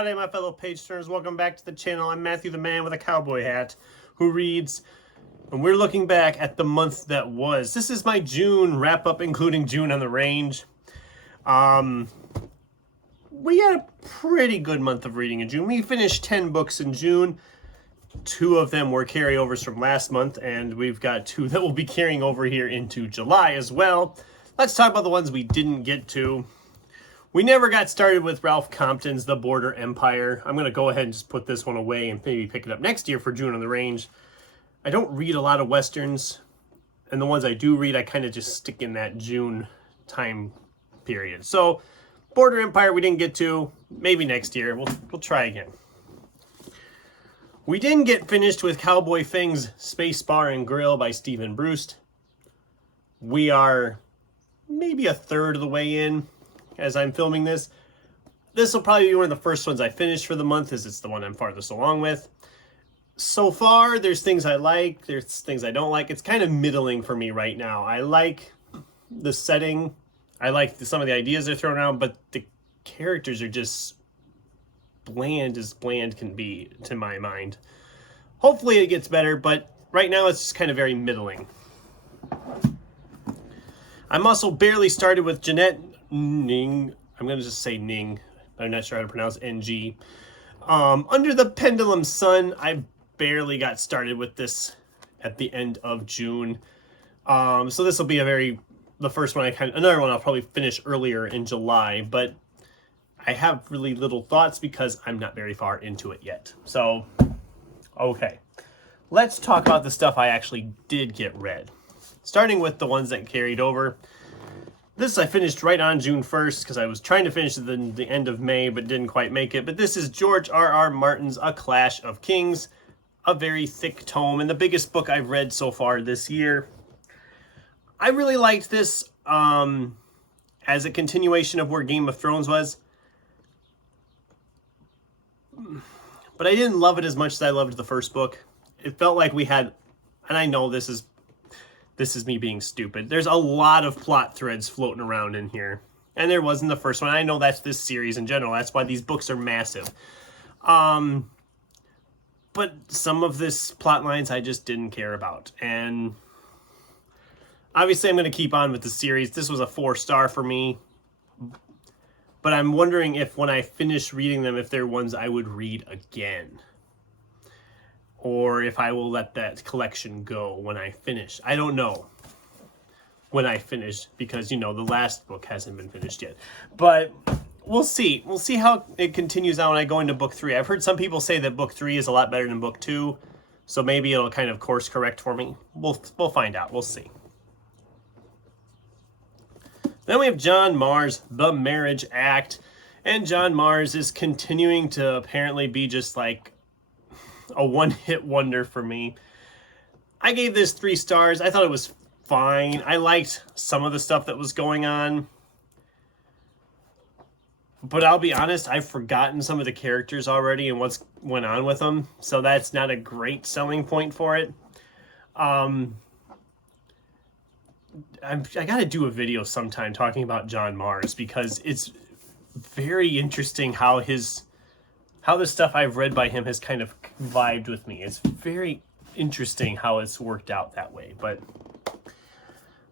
howdy, my fellow page turners. Welcome back to the channel. I'm Matthew the Man with a cowboy hat who reads, and we're looking back at the month that was. This is my June wrap-up, including June on the Range. We had a pretty good month of reading in June. We finished 10 books in June. 2 of them were carryovers from last month, and we've got 2 that will be carrying over here into July as well. Let's talk about the ones we didn't get to. We never got started with Ralph Compton's The Border Empire. I'm going to go ahead and just put this one away and maybe pick it up next year for June on the Range. I don't read a lot of Westerns, and the ones I do read, I kind of just stick in that June time period. So, Border Empire we didn't get to. Maybe next year. We'll try again. We didn't get finished with Cowboy Fing's Space Bar and Grill by Stephen Brust. We are maybe a third of the way in as I'm filming this. This will probably be one of the first ones I finish for the month, as it's the one I'm farthest along with. So far, there's things I like, there's things I don't like. It's kind of middling for me right now. I like the setting, I like some of the ideas they're throwing around, but the characters are just bland as bland can be, to my mind. Hopefully it gets better, but right now it's just kind of very middling. I'm also barely started with Jeanette Ning. I'm going to just say Ning. I'm not sure how to pronounce NG. Under the Pendulum Sun, I barely got started with this at the end of June. So this will be the first one another one I'll probably finish earlier in July, but I have really little thoughts because I'm not very far into it yet. So, okay. Let's talk about the stuff I actually did get read. Starting with the ones that carried over. This I finished right on June 1st because I was trying to finish it at the end of May but didn't quite make it. But this is George R.R. Martin's A Clash of Kings, a very thick tome and the biggest book I've read so far this year. I really liked this as a continuation of where Game of Thrones was. But I didn't love it as much as I loved the first book. It felt like we had, and I know this is me being stupid. There's a lot of plot threads floating around in here. And there was in the first one. I know that's this series in general. That's why these books are massive. But some of this plot lines I just didn't care about. And obviously I'm going to keep on with the series. This was a 4-star for me. But I'm wondering if when I finish reading them, if they're ones I would read again. Or if I will let that collection go when I finish. I don't know when I finish because, you know, the last book hasn't been finished yet. But we'll see. We'll see how it continues on when I go into book 3. I've heard some people say that book 3 is a lot better than book 2. So maybe it'll kind of course correct for me. We'll find out. We'll see. Then we have John Marrs, The Marriage Act. And John Marrs is continuing to apparently be just like a one-hit wonder for me. I gave this 3 stars. I thought it was fine. I liked some of the stuff that was going on. But I'll be honest, I've forgotten some of the characters already and what's went on with them. So that's not a great selling point for it. I got to do a video sometime talking about John Marrs because it's very interesting how the stuff I've read by him has kind of vibed with me. It's very interesting how it's worked out that way. But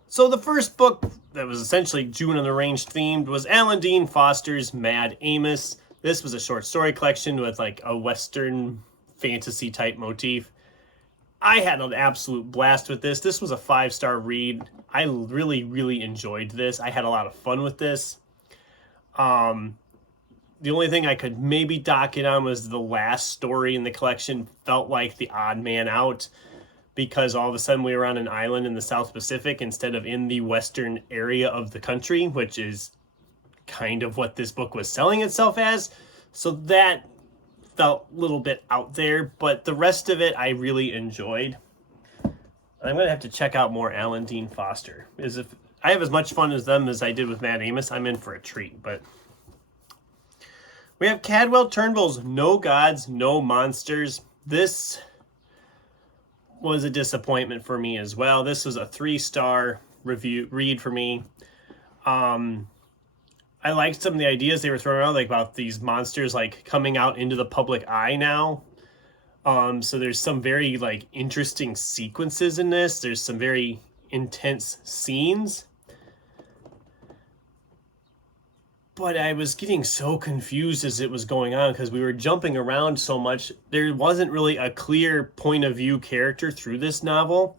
so the first book that was essentially June on the Range themed was Alan Dean Foster's Mad Amos. This was a short story collection with like a Western fantasy type motif. I had an absolute blast with this. This was a 5-star read. I really, really enjoyed this. I had a lot of fun with this. The only thing I could maybe dock it on was the last story in the collection felt like the odd man out because all of a sudden we were on an island in the South Pacific instead of in the western area of the country, which is kind of what this book was selling itself as. So that felt a little bit out there, but the rest of it I really enjoyed. I'm going to have to check out more Alan Dean Foster. If I have as much fun as them as I did with Mad Amos, I'm in for a treat. But we have Cadwell Turnbull's No Gods, No Monsters. This was a disappointment for me as well. This was a 3-star read for me. I I liked some of the ideas they were throwing around, like about these monsters like coming out into the public eye now. So there's some very like interesting sequences in this. There's some very intense scenes. But I was getting so confused as it was going on because we were jumping around so much. There wasn't really a clear point of view character through this novel.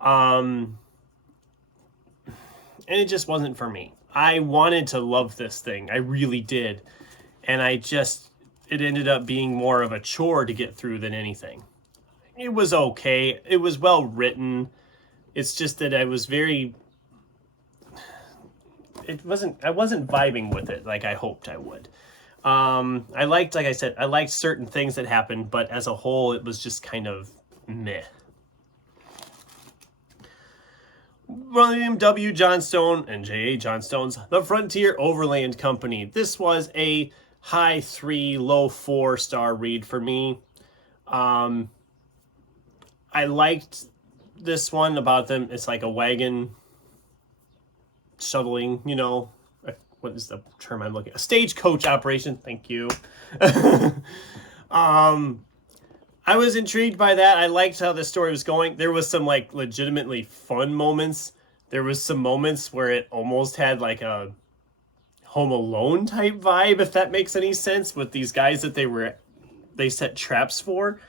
And it just wasn't for me. I wanted to love this thing. I really did. And it ended up being more of a chore to get through than anything. It was okay. It was well written. It's just that I wasn't vibing with it like I hoped I would. Like I said, I liked certain things that happened, but as a whole, it was just kind of meh. William W. Johnstone and J.A. Johnstone's The Frontier Overland Company. This was a high 3, low 4-star read for me. I liked this one about them. It's like a wagon shoveling, what is the term I'm looking at? A stagecoach operation. Thank you. I was intrigued by that. I liked how the story was going. There was some like legitimately fun moments. There was some moments where it almost had like a Home Alone type vibe, if that makes any sense, with these guys that they set traps for.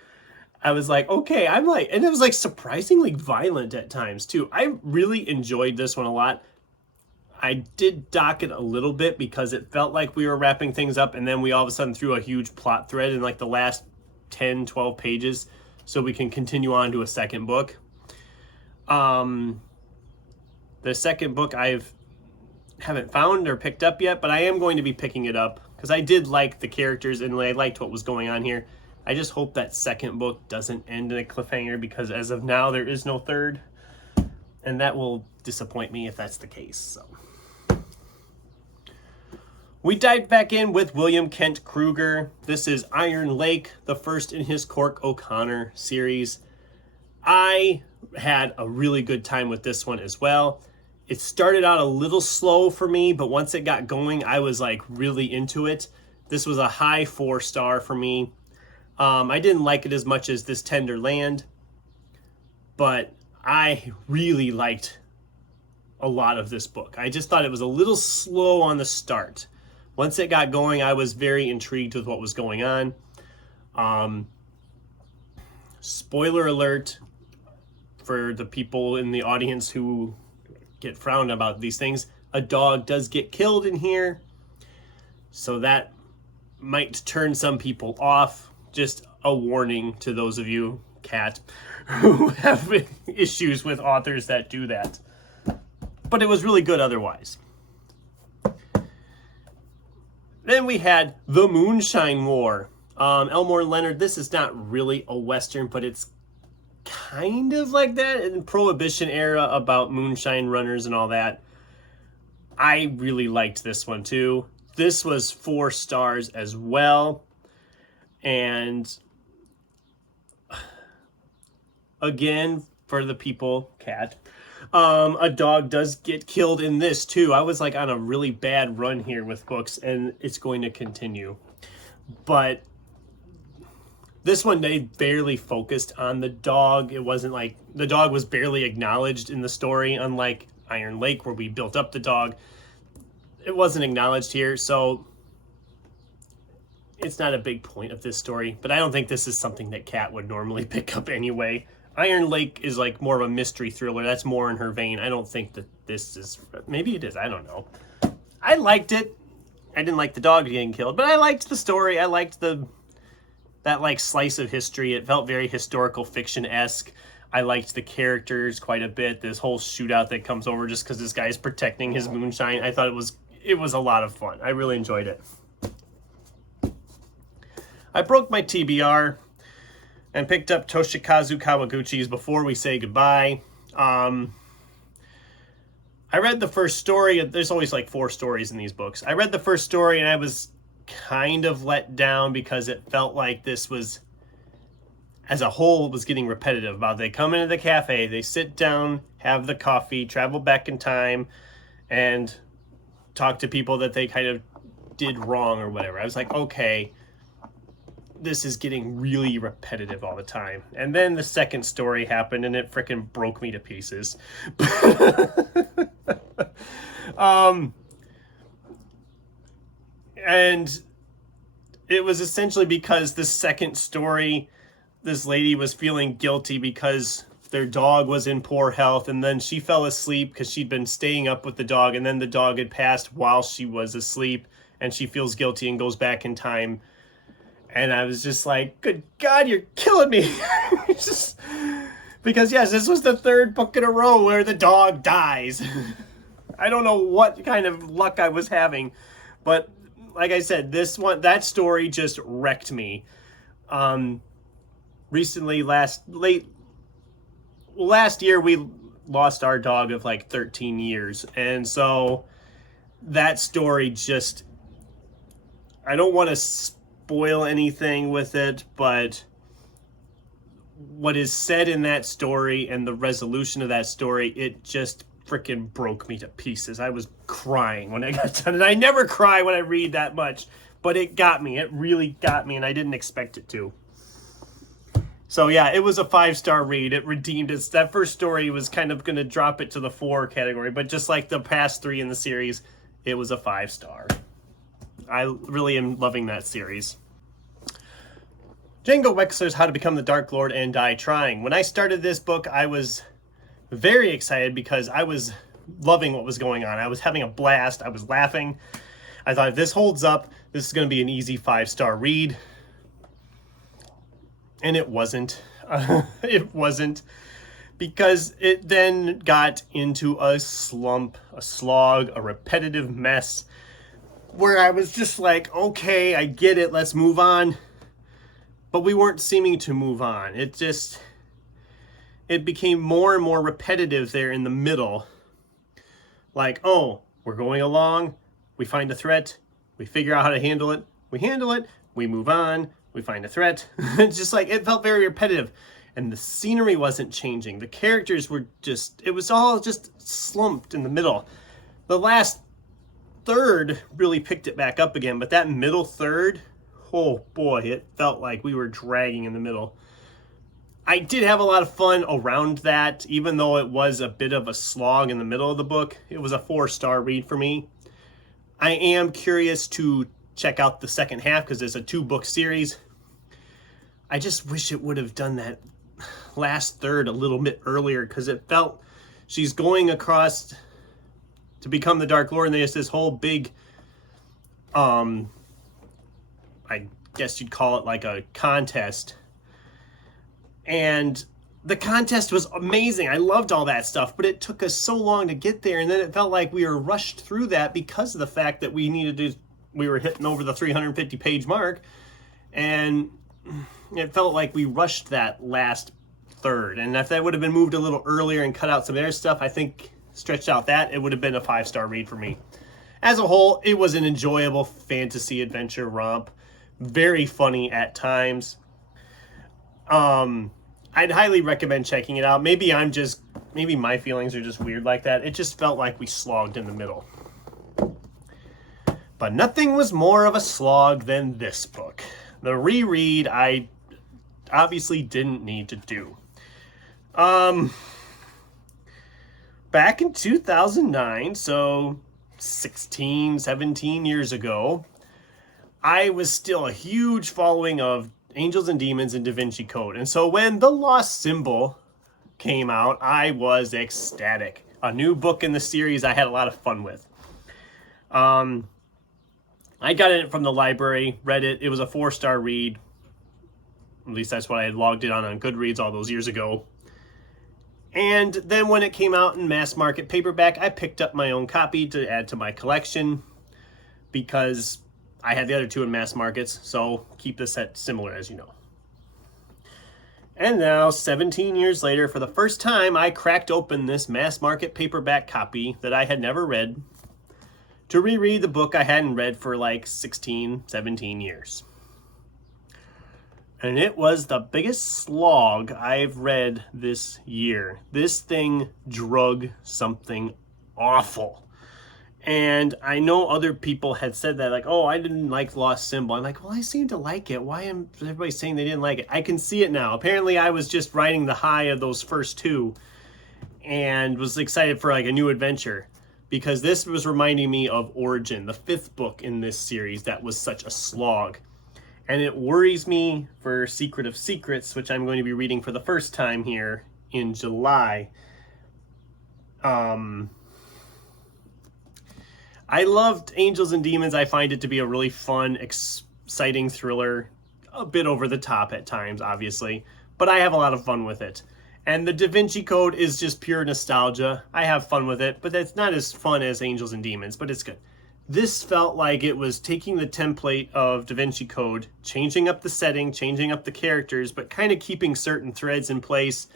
I was like, okay, and it was like surprisingly violent at times too. I really enjoyed this one a lot. I did dock it a little bit because it felt like we were wrapping things up, and then we all of a sudden threw a huge plot thread in like the last 10, 12 pages so we can continue on to a second book. The second book haven't found or picked up yet, but I am going to be picking it up because I did like the characters and I liked what was going on here. I just hope that second book doesn't end in a cliffhanger, because as of now there is no third, and that will disappoint me if that's the case. So we dived back in with William Kent Krueger. This is Iron Lake, the first in his Cork O'Connor series. I had a really good time with this one as well. It started out a little slow for me, but once it got going, I was like really into it. This was a high 4-star for me. I didn't like it as much as This Tender Land, but I really liked a lot of this book. I just thought it was a little slow on the start. Once it got going, I was very intrigued with what was going on. Spoiler alert for the people in the audience who get frowned about these things. A dog does get killed in here, so that might turn some people off. Just a warning to those of you, Cat, who have issues with authors that do that. But it was really good otherwise. Then we had The Moonshine War. Elmore Leonard, this is not really a Western, but it's kind of like that in Prohibition era about moonshine runners and all that. I really liked this one too. This was 4 stars as well. And again, for the people, Cat, a dog does get killed in this too. I was like on a really bad run here with books, and it's going to continue. But this one, they barely focused on the dog. It wasn't like the dog was barely acknowledged in the story, unlike Iron Lake, where we built up the dog. It wasn't acknowledged here, so it's not a big point of this story. But I don't think this is something that Kat would normally pick up anyway. Iron Lake is like more of a mystery thriller. That's more in her vein. I don't think that this is... Maybe it is. I don't know. I liked it. I didn't like the dog getting killed, but I liked the story. I liked that like slice of history. It felt very historical fiction-esque. I liked the characters quite a bit. This whole shootout that comes over just because this guy's protecting his moonshine. I thought it was a lot of fun. I really enjoyed it. I broke my TBR and picked up Toshikazu Kawaguchi's Before We Say Goodbye. I read the first story. There's always like 4 stories in these books. I read the first story and I was kind of let down because it felt like this was, as a whole, was getting repetitive. About they come into the cafe, they sit down, have the coffee, travel back in time, and talk to people that they kind of did wrong or whatever. I was like, okay, this is getting really repetitive all the time. And then the second story happened and it freaking broke me to pieces. And it was essentially because the second story, this lady was feeling guilty because their dog was in poor health, and then she fell asleep because she'd been staying up with the dog, and then the dog had passed while she was asleep, and she feels guilty and goes back in time. And I was just like, good God, you're killing me. Just because, yes, this was the third book in a row where the dog dies. I don't know what kind of luck I was having, but like I said, that story just wrecked me. Recently, last year, we lost our dog of like 13 years. And so that story just, I don't want to spoil anything with it, but what is said in that story and the resolution of that story, it just freaking broke me to pieces. I was crying when I got done. And I never cry when I read that much, but it got me. It really got me, and I didn't expect it to. So yeah, it was a 5-star read. It redeemed it. That first story was kind of going to drop it to the 4 category, but just like the past 3 in the series, it was a 5-star. I really am loving that series. Django Wexler's How to Become the Dark Lord and Die Trying. When I started this book, I was very excited because I was loving what was going on. I was having a blast. I was laughing. I thought, if this holds up, this is going to be an easy 5-star read. And it wasn't. It wasn't, because it then got into a slump, a slog, a repetitive mess where I was just like, okay, I get it, let's move on. But we weren't seeming to move on. It became more and more repetitive there in the middle. Like, oh, we're going along, we find a threat, we figure out how to handle it, we move on, we find a threat. It's just like, it felt very repetitive. And the scenery wasn't changing. The characters were just, it was all just slumped in the middle. The last third really picked it back up again, but that middle third, oh boy, it felt like we were dragging in the middle. I did have a lot of fun around that, even though it was a bit of a slog in the middle of the book. It was a 4-star read for me. I am curious to check out the second half because it's a 2-book series. I just wish it would have done that last third a little bit earlier, because it felt she's going across to become the Dark Lord, and there's this whole big, I guess you'd call it like a contest. And the contest was amazing. I loved all that stuff, but it took us so long to get there, and then it felt like we were rushed through that because of the fact that we were hitting over the 350-page mark, and it felt like we rushed that last third. And if that would have been moved a little earlier and cut out some of their stuff, I think stretched out that, it would have been a 5-star read for me. As a whole, it was an enjoyable fantasy adventure romp. Very funny at times. I'd highly recommend checking it out. Maybe my feelings are just weird like that. It just felt like we slogged in the middle. But nothing was more of a slog than this book. The reread I obviously didn't need to do. Back in 2009, so 16, 17 years ago, I was still a huge following of Angels and Demons and Da Vinci Code. And so when The Lost Symbol came out, I was ecstatic. A new book in the series I had a lot of fun with. I got it from the library, read it. It was a 4-star read. At least that's what I had logged it on Goodreads all those years ago. And then when it came out in mass market paperback, I picked up my own copy to add to my collection because I had the other 2 in mass markets, so keep the set similar, as you know. And now, 17 years later, for the first time, I cracked open this mass market paperback copy that I had never read to reread the book I hadn't read for like 16, 17 years. And it was the biggest slog I've read this year. This thing drug something awful. And I know other people had said that, like, oh, I didn't like Lost Symbol. I'm like, well, I seem to like it. Why am everybody saying they didn't like it? I can see it now. Apparently, I was just riding the high of those first two and was excited for like a new adventure, because this was reminding me of Origin, the 5th book in this series that was such a slog. And it worries me for Secret of Secrets, which I'm going to be reading for the first time here in July. I loved Angels and Demons. I find it to be a really fun, exciting thriller. A bit over the top at times, obviously, but I have a lot of fun with it. And the Da Vinci Code is just pure nostalgia. I have fun with it, but it's not as fun as Angels and Demons, but it's good. This felt like it was taking the template of Da Vinci Code, changing up the setting, changing up the characters, but kind of keeping certain threads in place.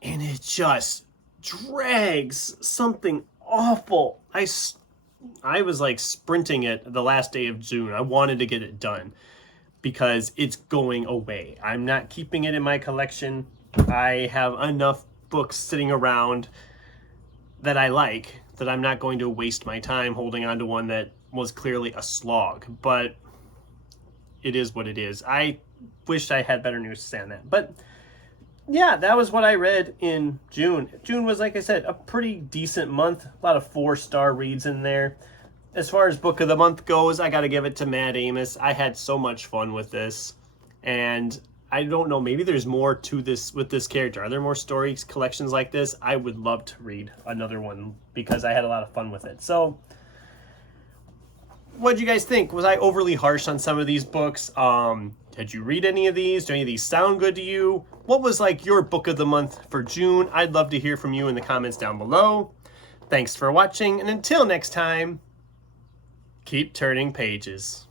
And it just drags something awful. I was like sprinting it the last day of June. I wanted to get it done because it's going away. I'm not keeping it in my collection. I have enough books sitting around that I like that I'm not going to waste my time holding on to one that was clearly a slog. But it is what it is. I wish I had better news to say on that. But yeah, that was what I read in June. June was, like I said, a pretty decent month. A lot of 4-star reads in there. As far as book of the month goes, I got to give it to Matt Amos. I had so much fun with this. And I don't know, maybe there's more to this with this character. Are there more stories, collections like this? I would love to read another one because I had a lot of fun with it. So, what did you guys think? Was I overly harsh on some of these books? Did you read any of these? Do any of these sound good to you? What was like your book of the month for June? I'd love to hear from you in the comments down below. Thanks for watching, and until next time, keep turning pages.